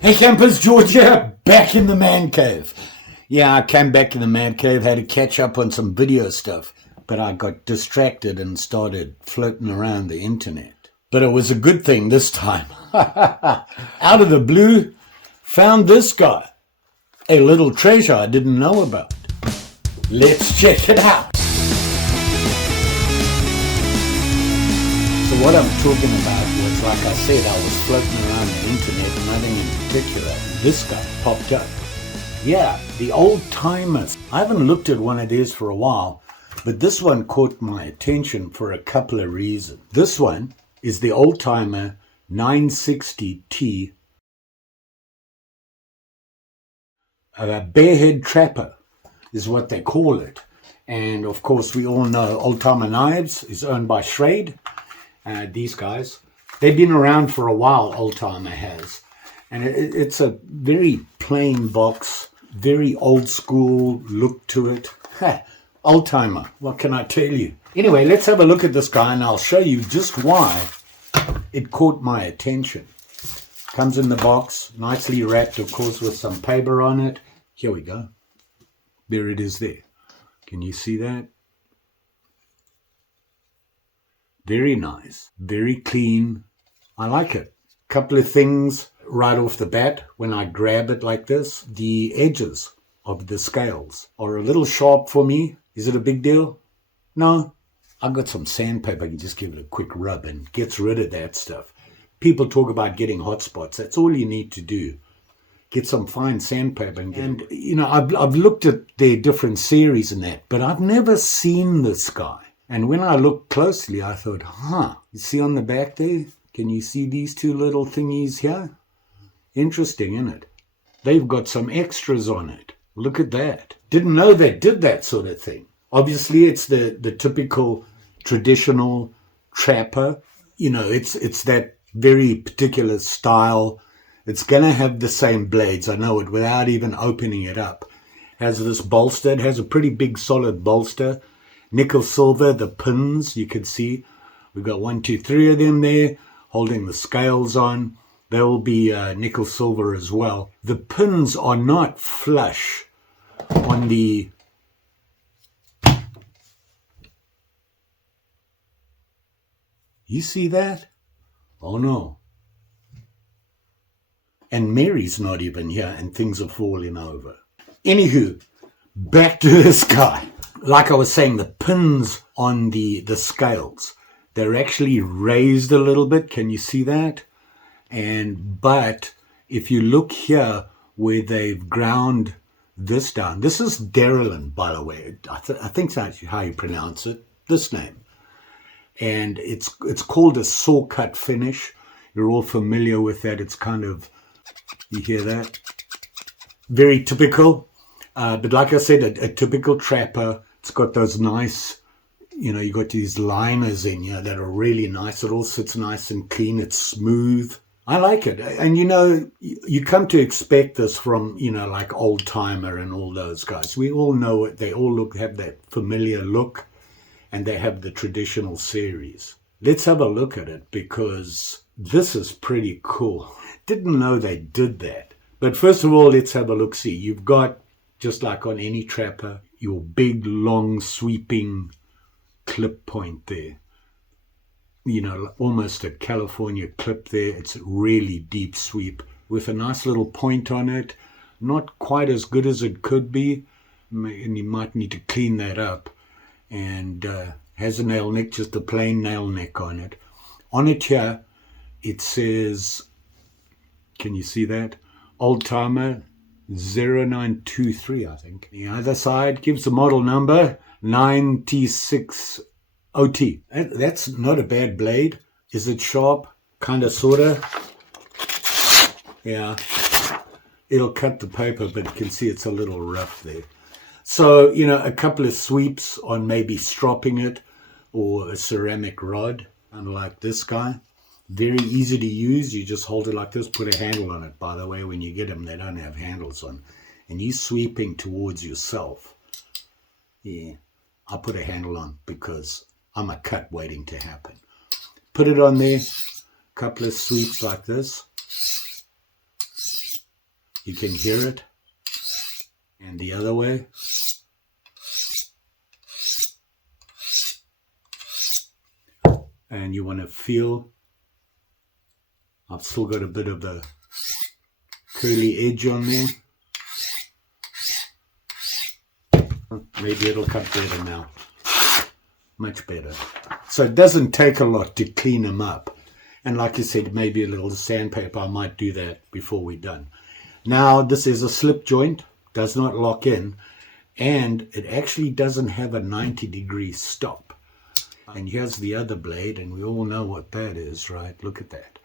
Hey campers, George here, back in the man cave. Yeah, I came back in the man cave, had to catch up on some video stuff, but I got distracted and started floating around the internet. But it was a good thing this time. Out of the blue, found this guy. A little treasure I didn't know about. Let's check it out. So what I'm talking about was, like I said, I was floating around the internet, nothing in particular. This guy popped up. Yeah, the old timers. I haven't looked at one of these for a while, but this one caught my attention for a couple of reasons. This one is the old timer 960T, Bearhead Trapper is what they call it. And of course we all know Old Timer Knives is owned by Schrade. These guys, they've been around for a while, Old Timer has. And it's a very plain box, very old school look to it. Old Timer, what can I tell you? Anyway, let's have a look at this guy and I'll show you just why it caught my attention. Comes in the box, nicely wrapped, of course, with some paper on it. Here we go. There it is there. Can you see that? Very nice, very clean. I like it. Couple of things right off the bat when I grab it like this. The edges of the scales are a little sharp for me. Is it a big deal? No. I've got some sandpaper. I can just give it a quick rub and gets rid of that stuff. People talk about getting hot spots. That's all you need to do. Get some fine sandpaper. And you know, I've looked at their different series and that, but I've never seen this guy. And when I looked closely, I thought, you see on the back there? Can you see these two little thingies here? Interesting, isn't it? They've got some extras on it. Look at that. Didn't know they did that sort of thing. Obviously, it's the typical traditional trapper. You know, it's that very particular style. It's going to have the same blades. I know it without even opening it up. Has this bolster. It has a pretty big solid bolster. Nickel silver, the pins, you can see. We've got 1, 2, 3 of them there, holding the scales on. They will be nickel silver as well. The pins are not flush on the... You see that? Oh no. And Mary's not even here and things are falling over. Anywho, back to this guy. Like I was saying, the pins on the scales, they're actually raised a little bit. Can you see that? But if you look here where they've ground this down, this is Derelin, by the way. I think that's how you pronounce it, this name. And it's called a saw cut finish. You're all familiar with that. It's kind of, you hear that? Very typical. But like I said, a typical trapper. It's got those nice, you know, you got these liners in here that are really nice. It all sits nice and clean. It's smooth. I like it. And, you know, you come to expect this from, you know, like Old Timer and all those guys. We all know it. They all have that familiar look and they have the traditional series. Let's have a look at it because this is pretty cool. Didn't know they did that. But first of all, let's have a look-see. You've got, just like on any trapper, your big, long, sweeping clip point there. You know, almost a California clip there. It's a really deep sweep with a nice little point on it. Not quite as good as it could be, and you might need to clean that up. And has a nail neck, just a plain nail neck on it. On it here, it says, can you see that? Old Timer 0923, I think. The other side gives the model number 9T6OT. That's not a bad blade. Is it sharp? Kind of, sort of. Yeah. It'll cut the paper, but you can see it's a little rough there. So, you know, a couple of sweeps on maybe stropping it or a ceramic rod, unlike this guy. Very easy to use. You just hold it like this, put a handle on it. By the way, when you get them, they don't have handles on. And you're sweeping towards yourself. Yeah, I'll put a handle on because I'm a cut waiting to happen. Put it on there, couple of sweeps like this. You can hear it. And the other way. And you want to feel, I've still got a bit of the curly edge on there. Maybe it'll cut better now. Much better. So it doesn't take a lot to clean them up. And like I said, maybe a little sandpaper. I might do that before we're done. Now, this is a slip joint. Does not lock in. And it actually doesn't have a 90-degree stop. And here's the other blade, and we all know what that is, right? Look at that.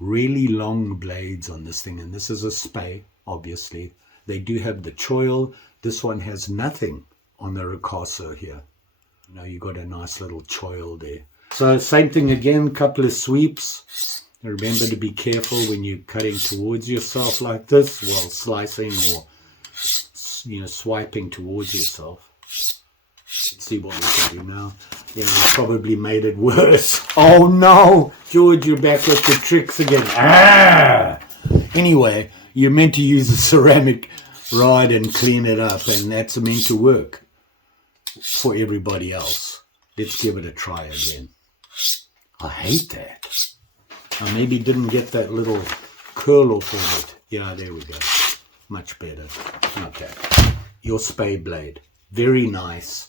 Really long blades on this thing. And this is a Spay, obviously. They do have the choil. This one has nothing on the ricasso here. You know, you got a nice little choil there. So same thing again, couple of sweeps. Remember to be careful when you're cutting towards yourself like this, while slicing or, you know, swiping towards yourself. Let's see what we can do now. Yeah, I probably made it worse. Oh no, George, you're back at the tricks again. Ah! Anyway, you're meant to use a ceramic rod and clean it up, and that's meant to work for everybody else. Let's give it a try again. I hate that. I maybe didn't get that little curl off of it. Yeah, there we go. Much better. Not that. Your Spay blade. Very nice.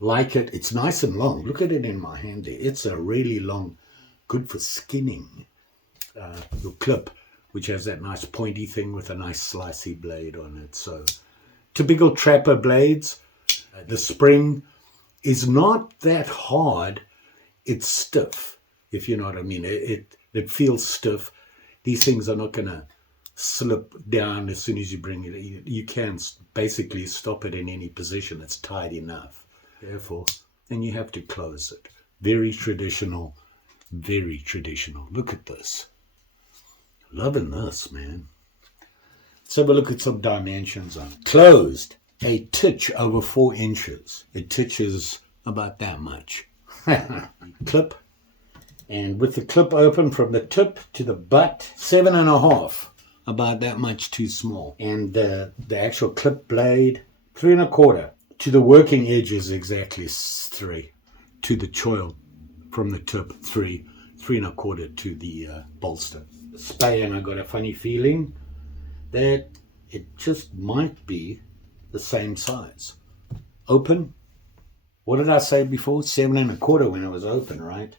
Like it. It's nice and long. Look at it in my hand there. It's a really long, good for skinning. Your clip, which has that nice pointy thing with a nice slicey blade on it. So, typical trapper blades. The spring is not that hard. It's stiff, if you know what I mean. It feels stiff. These things are not going to slip down as soon as you bring it. You can basically stop it in any position. It's tight enough. Therefore, then you have to close it. Very traditional. Very traditional. Look at this. Loving this, man. Let's have a look at some dimensions on it. Closed. A titch over 4 inches. A titch is about that much. Clip. And with the clip open from the tip to the butt, 7.5. About that much too small. And the actual clip blade, 3.25. To the working edge is exactly 3. To the choil from the tip, 3. 3.25 to the bolster. The Spay, and I got a funny feeling that it just might be the same size. Open. What did I say before? 7.25 when it was open, right?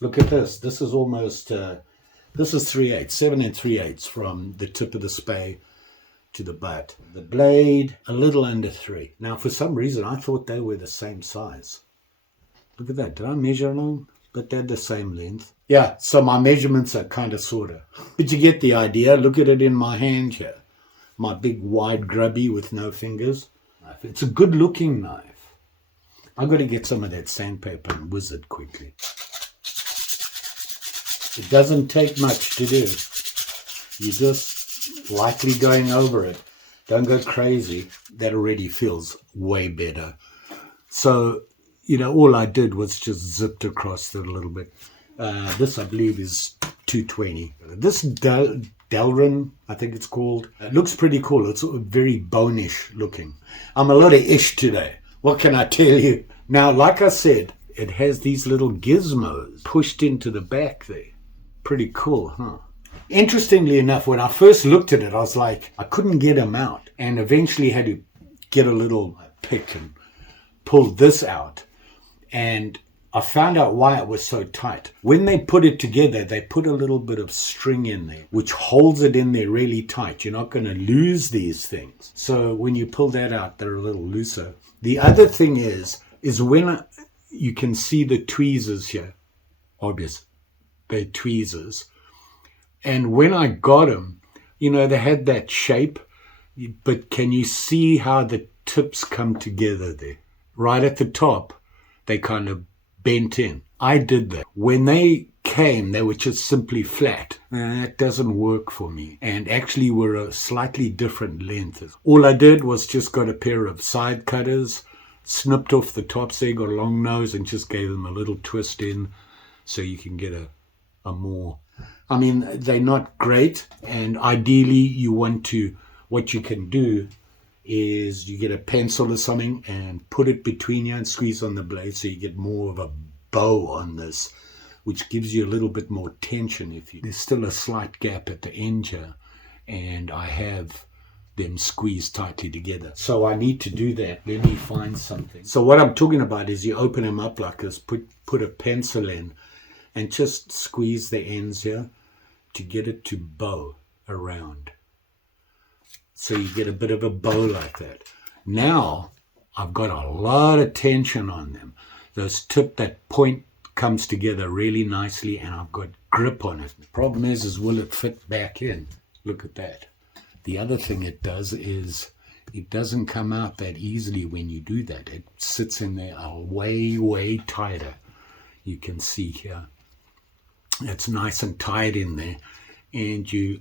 Look at this. This is almost, this is 3/8, 7 3/8 from the tip of the Spay to the butt. The blade, a little under 3. Now, for some reason, I thought they were the same size. Look at that. Did I measure along? But they're the same length. Yeah, so my measurements are kind of, sort of. But you get the idea. Look at it in my hand here. My big, wide grubby with no fingers. It's a good-looking knife. I've got to get some of that sandpaper and whiz it quickly. It doesn't take much to do. You just lightly going over it. Don't go crazy. That already feels way better. So, you know, all I did was just zipped across it a little bit. This, I believe, is 220. This Delrin, I think it's called. It looks pretty cool. It's very bonish looking. I'm a lot of ish today. What can I tell you? Now, like I said, it has these little gizmos pushed into the back there. Pretty cool, huh? Interestingly enough, when I first looked at it, I was like, I couldn't get them out. And eventually had to get a little pick and pull this out. And I found out why it was so tight. When they put it together, they put a little bit of string in there, which holds it in there really tight. You're not going to lose these things. So when you pull that out, they're a little looser. The other thing is when you can see the tweezers here, obvious, they're tweezers. And when I got them, you know, they had that shape, but can you see how the tips come together there? Right at the top, they kind of bent in. I did that. When they came, they were just simply flat. That doesn't work for me. And actually were a slightly different length. All I did was just got a pair of side cutters, snipped off the tops there, got a long nose, and just gave them a little twist in so you can get a more... I mean, they're not great, and ideally you want to what you can do is you get a pencil or something and put it between you and squeeze on the blade so you get more of a bow on this, which gives you a little bit more tension. There's still a slight gap at the end here, and I have them squeezed tightly together. So I need to do that. Let me find something. So what I'm talking about is you open them up like this, put a pencil in, and just squeeze the ends here to get it to bow around. So you get a bit of a bow like that. Now I've got a lot of tension on them. That point comes together really nicely, and I've got grip on it. The problem is will it fit back in? Look at that. The other thing it does is it doesn't come out that easily when you do that. It sits in there way tighter. You can see here. It's nice and tight in there, and you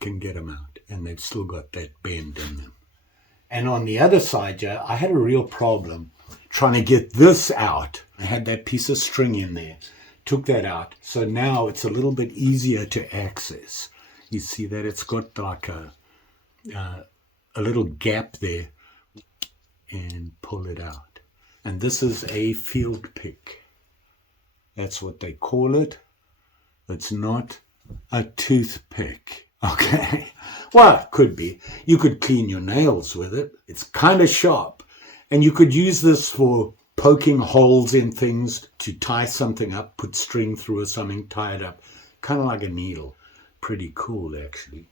can get them out, and they've still got that bend in them. And on the other side, I had a real problem trying to get this out. I had that piece of string in there, took that out, so now it's a little bit easier to access. You see that it's got like a little gap there, and pull it out. And this is a field pick. That's what they call it. It's not a toothpick. Okay, well, it could be. You could clean your nails with it. It's kind of sharp. And you could use this for poking holes in things, to tie something up, put string through or something, tie it up. Kind of like a needle. Pretty cool, actually.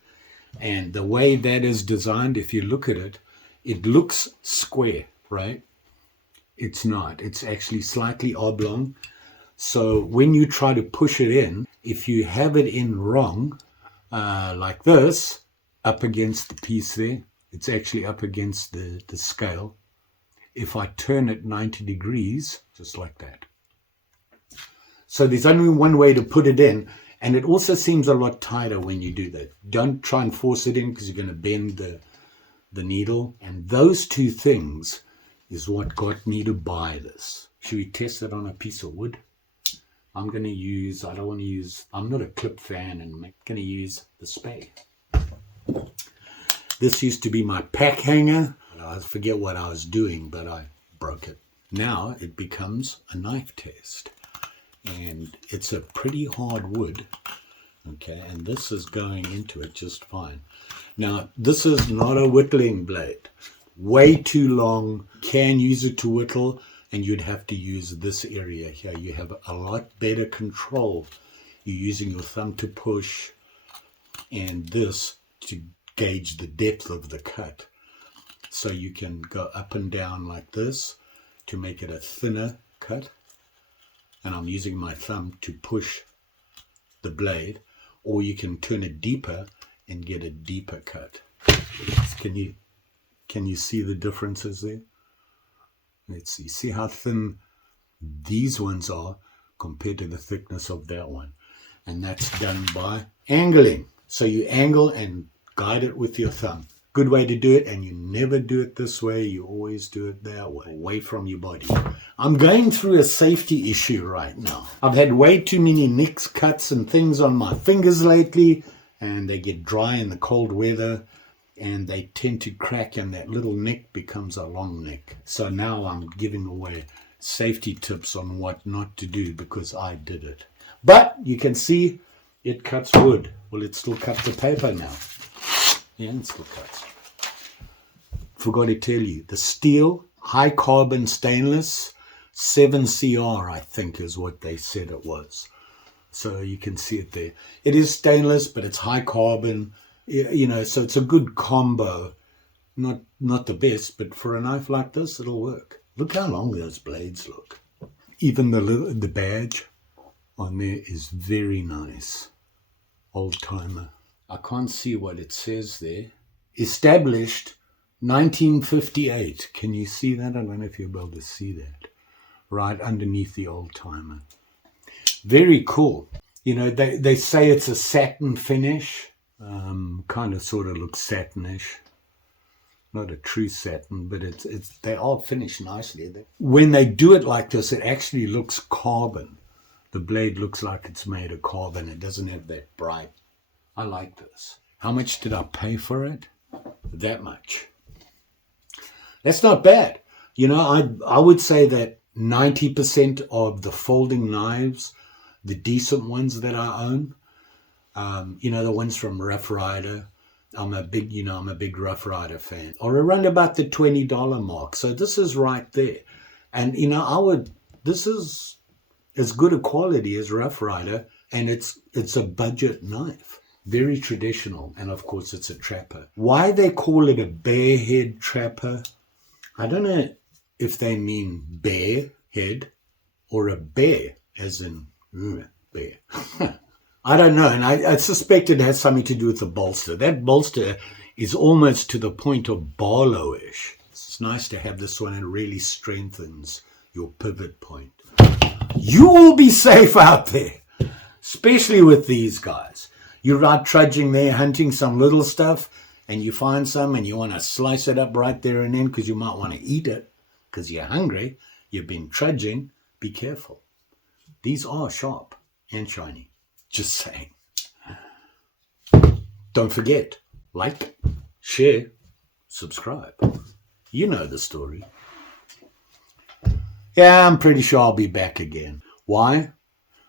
And the way that is designed, if you look at it, it looks square, right? It's not. It's actually slightly oblong. So when you try to push it in, if you have it in wrong, like this, up against the piece there, it's actually up against the scale. If I turn it 90 degrees, just like that. So there's only one way to put it in, and it also seems a lot tighter when you do that. Don't try and force it in, because you're going to bend the needle. And those two things is what got me to buy this. Should we test it on a piece of wood? I'm going to use, I'm not a clip fan, and I'm going to use the Spay. This used to be my pack hanger. I forget what I was doing, but I broke it. Now it becomes a knife test. And it's a pretty hard wood. Okay, and this is going into it just fine. Now, this is not a whittling blade. Way too long. Can use it to whittle. And you'd have to use this area here. You have a lot better control. You're using your thumb to push, and this to gauge the depth of the cut. So you can go up and down like this to make it a thinner cut. And I'm using my thumb to push the blade, or you can turn it deeper and get a deeper cut. Can you see the differences there? Let's see how thin these ones are compared to the thickness of that one. And that's done by angling. So you angle and guide it with your thumb. Good way to do it, and you never do it this way. You always do it that way, away from your body. I'm going through a safety issue right now. I've had way too many nicks, cuts, and things on my fingers lately, and they get dry in the cold weather, and they tend to crack, and that little nick becomes a long nick. So now I'm giving away safety tips on what not to do because I did it. But you can see it cuts wood. Well, it still cuts the paper now. Yeah, it still cuts. Forgot to tell you, the steel, high carbon stainless, 7CR, I think is what they said it was. So you can see it there. It is stainless, but it's high carbon. You know, so it's a good combo. Not the best, but for a knife like this, it'll work. Look how long those blades look. Even the badge on there is very nice. Old timer. I can't see what it says there. Established 1958. Can you see that? I don't know if you'll be able to see that. Right underneath the old timer. Very cool. You know, they say it's a satin finish. Kind of sort of looks satinish. Not a true satin, but they are finished nicely. When they do it like this, it actually looks carbon. The blade looks like it's made of carbon. It doesn't have that bright. I like this. How much did I pay for it? That much. That's not bad. You know, I would say that 90% of the folding knives, the decent ones that I own, you know, the ones from Rough Rider, I'm a big Rough Rider fan, are around about the $20 mark. So this is right there. And, you know, this is as good a quality as Rough Rider, and it's a budget knife. Very traditional, and of course it's a trapper. Why they call it a Bearhead Trapper, I don't know if they mean bear head or a bear, as in bear. I don't know, and I suspect it has something to do with the bolster. That bolster is almost to the point of Barlow-ish. It's nice to have this one, and it really strengthens your pivot point. You will be safe out there, especially with these guys. You're out trudging there, hunting some little stuff, and you find some and you want to slice it up right there and then because you might want to eat it because you're hungry. You've been trudging. Be careful. These are sharp and shiny. Just saying. Don't forget, like, share, subscribe. You know the story. Yeah, I'm pretty sure I'll be back again. Why?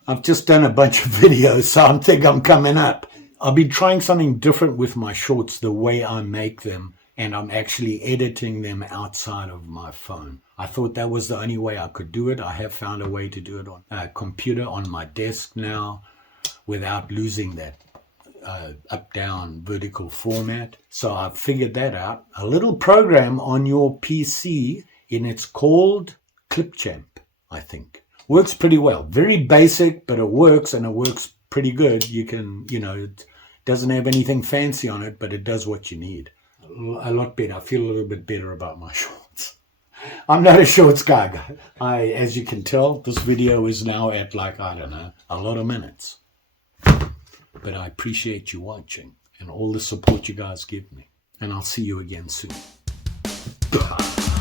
I've just done a bunch of videos, so I think I'm coming up. I'll be trying something different with my shorts, the way I make them, and I'm actually editing them outside of my phone. I thought that was the only way I could do it. I have found a way to do it on a computer on my desk now without losing that up-down vertical format. So I've figured that out. A little program on your PC, and it's called Clipchamp, I think. Works pretty well. Very basic, but it works, and it works pretty good. You can, you know, it doesn't have anything fancy on it, but it does what you need. A lot better. I feel a little bit better about my shorts. I'm not a shorts guy. As you can tell, this video is now at like, I don't know, a lot of minutes. But I appreciate you watching and all the support you guys give me. And I'll see you again soon. Bye.